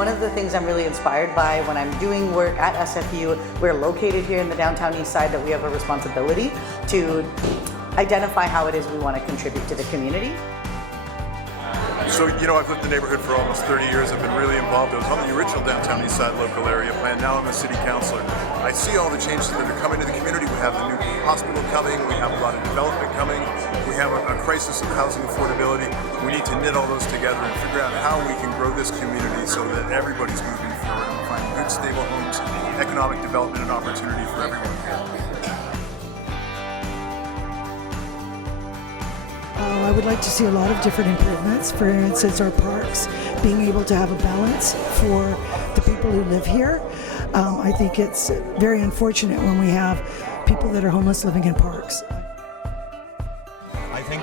one of the things I'm really inspired by when I'm doing work at SFU, we're located here in the downtown Eastside, that we have a responsibility to identify how it is we want to contribute to the community. So, I've lived in the neighborhood for almost 30 years. I've been really involved. I was on the original downtown Eastside local area plan. Now I'm a city councillor. I see all the changes that are coming to the community. We have the new hospital coming. We have a lot of development coming. We have a crisis of housing affordability. We need to knit all those together and figure out how we can grow this community so that everybody's moving forward and finding good, stable homes, economic development and opportunity for everyone. I would like to see a lot of different improvements. For instance, our parks, being able to have a balance for the people who live here. I think it's very unfortunate when we have people that are homeless living in parks. I think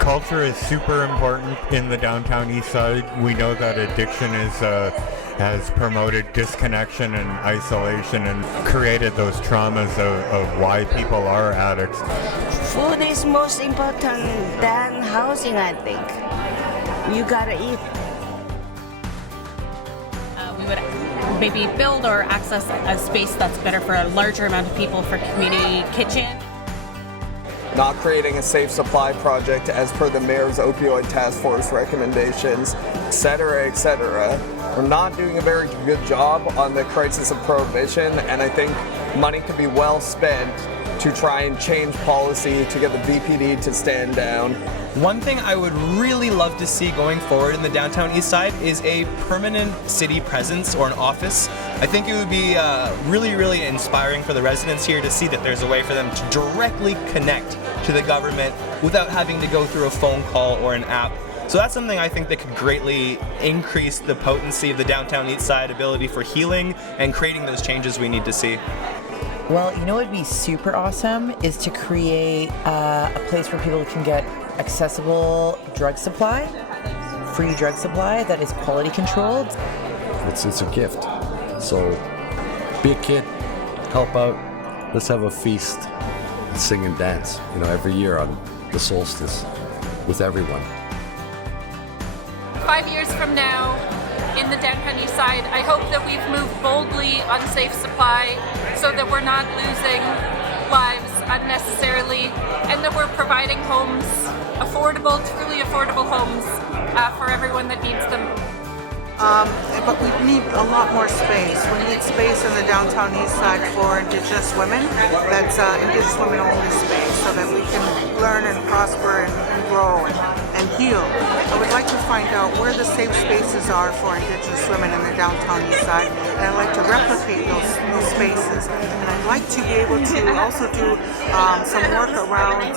culture is super important in the downtown east side. We know that addiction has promoted disconnection and isolation and created those traumas of why people are addicts. Food is most important than housing, I think. You gotta eat. We would maybe build or access a space that's better for a larger amount of people for community kitchen. Not creating a safe supply project as per the mayor's opioid task force recommendations, etc., etc. We're not doing a very good job on the crisis of prohibition, and I think money could be well spent to try and change policy to get the BPD to stand down. One thing I would really love to see going forward in the downtown east side is a permanent city presence or an office. I think it would be really, really inspiring for the residents here to see that there's a way for them to directly connect to the government without having to go through a phone call or an app. So that's something I think that could greatly increase the potency of the downtown east side ability for healing and creating those changes we need to see. Well, what would be super awesome is to create a place where people can get accessible drug supply, free drug supply that is quality controlled. It's a gift. So be a kid, help out, let's have a feast, and sing and dance, every year on the solstice with everyone. 5 years from now, in the downtown east side, I hope that we've moved boldly on safe supply so that we're not losing lives unnecessarily and that we're providing homes, affordable, truly affordable homes for everyone that needs them. But we need a lot more space. We need space in the downtown east side for Indigenous women. That's Indigenous women only space so that we can learn and prosper and grow and heal. I would like to find out where the safe spaces are for Indigenous women in the downtown east side, and I'd like to replicate those spaces. And I'd like to be able to also do some work around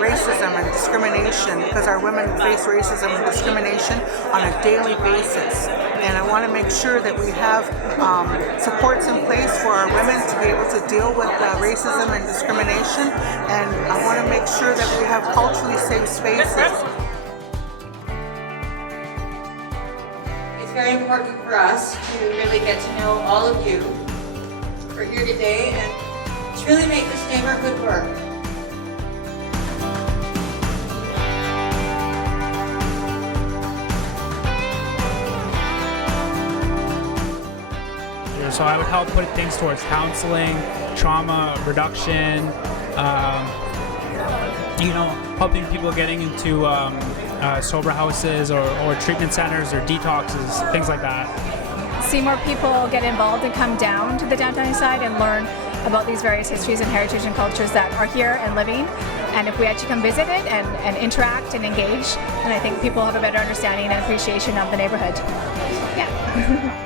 racism and discrimination, because our women face racism and discrimination on a daily basis. And I want to make sure that we have supports in place for our women to be able to deal with racism and discrimination. And I want to make sure that we have culturally safe spaces. It's very important for us to really get to know all of you who are here today and to really make this neighborhood work. So I would help put things towards counseling, trauma reduction, helping people getting into sober houses or treatment centers or detoxes, things like that. See more people get involved and come down to the downtown east side and learn about these various histories and heritage and cultures that are here and living. And if we actually come visit it and interact and engage, then I think people have a better understanding and appreciation of the neighborhood. Yeah.